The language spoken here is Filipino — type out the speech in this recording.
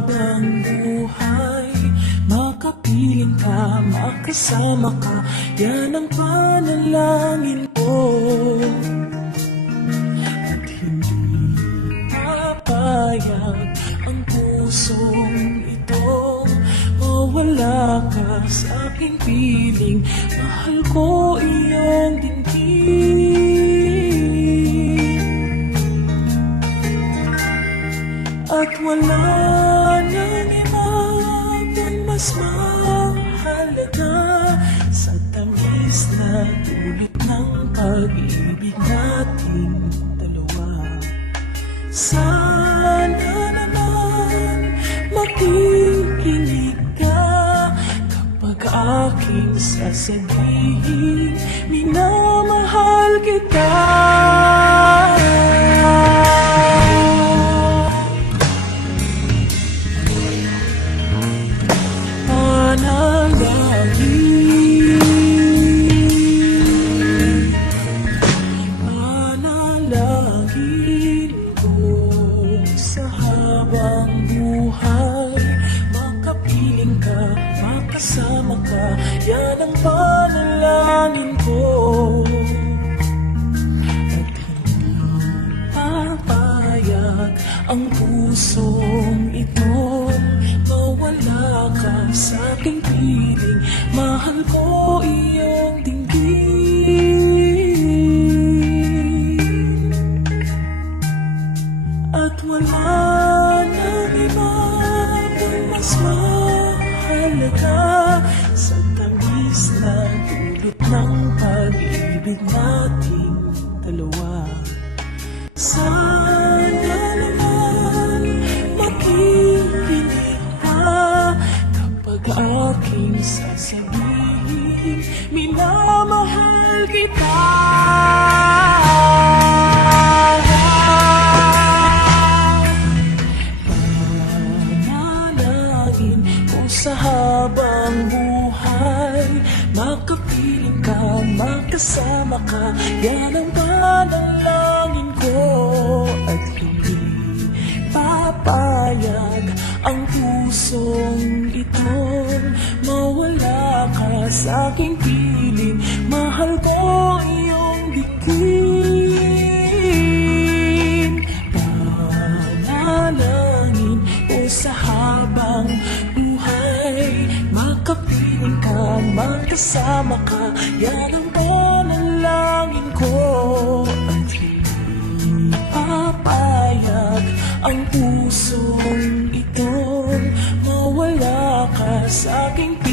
habang buhay. Makapiling ka, makasama ka, yan ang panalangin ko. At hindi papayag ang pusong ito mawala ka sa aking piling. Mahal ko iyong dinggin, at wala nang iba pang mas mahalaga sa tamis na dulot ng pag-ibig nating dalawa. Sana naman makikinig ka kapag aking sasabihin, minamahal kita. Panalangin ko sa habang buhay, makapiling ka, makasama ka, yan ang panalangin ko. At hindi papayag ang pusong ito mawala ka sa aking piling. Mahal ko iyong dinggin, at wala nang iba pang mas mahalaga sa tamis na dulot ng pag-ibig nating dalawa. Sana naman makikinig ka kapag aking sasabihin, minamahal kita. Panalangin ko sa habang buhay, makapiling ka, makasama ka, yan ang panalangin ko. At hindi papayag ang pusong ito mawala ka sa aking piling. Mahal ko iyong dinggin, panalangin ko sa habang buhay, makapiling ka, makasama ka, yan ang panalangin ko. At hindi papayag ang pusong ito mawala ka sa aking piling.